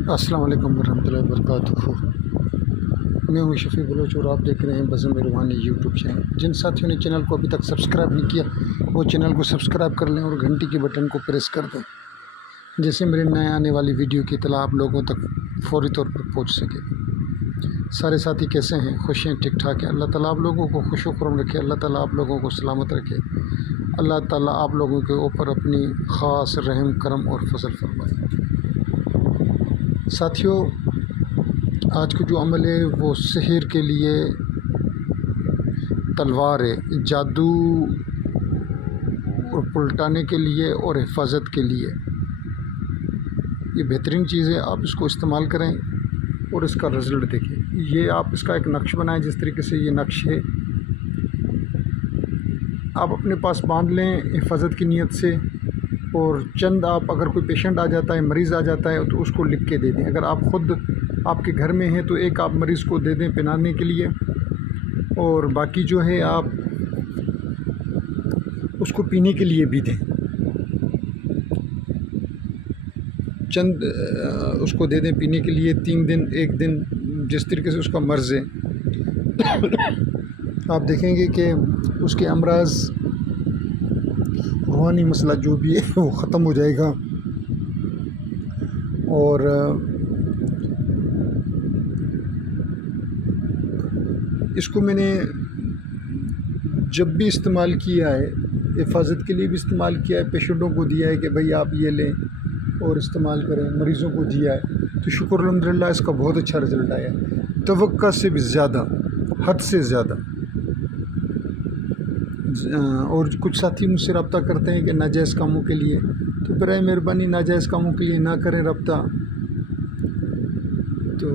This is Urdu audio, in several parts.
السلام علیکم ورحمۃ اللہ وبرکاتہ۔ میں ہوں شفیع بلوچ اور آپ دیکھ رہے ہیں بزم روحانی یوٹیوب چینل۔ جن ساتھیوں نے چینل کو ابھی تک سبسکرائب نہیں کیا وہ چینل کو سبسکرائب کر لیں اور گھنٹی کے بٹن کو پریس کر دیں، جس سے میرے نئے آنے والی ویڈیو کی اطلاع آپ لوگوں تک فوری طور پر پہنچ سکے۔ سارے ساتھی کیسے ہیں؟ خوش ہیں؟ ٹھیک ٹھاک ہیں؟ اللہ تعالیٰ آپ لوگوں کو خوش و خرم رکھے، اللہ تعالیٰ آپ لوگوں کو سلامت رکھے، اللہ تعالیٰ آپ لوگوں کے اوپر اپنی خاص رحم کرم اور فضل فرمائے۔ ساتھیوں، آج کا جو عمل ہے وہ سحر کے لیے تلوار ہے، جادو اور پلٹانے کے لیے اور حفاظت کے لیے۔ یہ بہترین چیز ہے، آپ اس کو استعمال کریں اور اس کا رزلٹ دیکھیں۔ یہ آپ اس کا ایک نقش بنائیں، جس طریقے سے یہ نقش ہے آپ اپنے پاس باندھ لیں حفاظت کی نیت سے، اور چند آپ اگر کوئی پیشنٹ آ جاتا ہے، مریض آ جاتا ہے تو اس کو لکھ کے دے دیں۔ اگر آپ خود آپ کے گھر میں ہیں تو ایک آپ مریض کو دے دیں پہنانے کے لیے، اور باقی جو ہے آپ اس کو پینے کے لیے بھی دیں۔ چند اس کو دے دیں پینے کے لیے، 3 دن 1 دن، جس طریقے سے اس کا مرض ہے۔ آپ دیکھیں گے کہ اس کے امراض، روحانی مسئلہ جو بھی ہے وہ ختم ہو جائے گا۔ اور اس کو میں نے جب بھی استعمال کیا ہے، حفاظت کے لیے بھی استعمال کیا ہے، پیشنٹوں کو دیا ہے کہ بھائی آپ یہ لیں اور استعمال کریں، مریضوں کو دیا ہے تو شکر الحمدللہ اس کا بہت اچھا رزلٹ آیا ہے، توقع سے بھی زیادہ، حد سے زیادہ۔ اور کچھ ساتھی مجھ سے رابطہ کرتے ہیں کہ ناجائز کاموں کے لیے، تو برائے مہربانی ناجائز کاموں کے لیے نہ کریں رابطہ۔ تو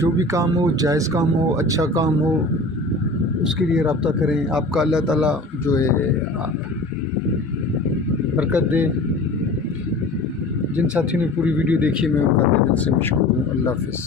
جو بھی کام ہو، جائز کام ہو، اچھا کام ہو، اس کے لیے رابطہ کریں۔ آپ کا اللہ تعالیٰ جو ہے برکت دے۔ جن ساتھیوں نے پوری ویڈیو دیکھی میں ان کا دل سے مشکور ہوں۔ اللہ حافظ۔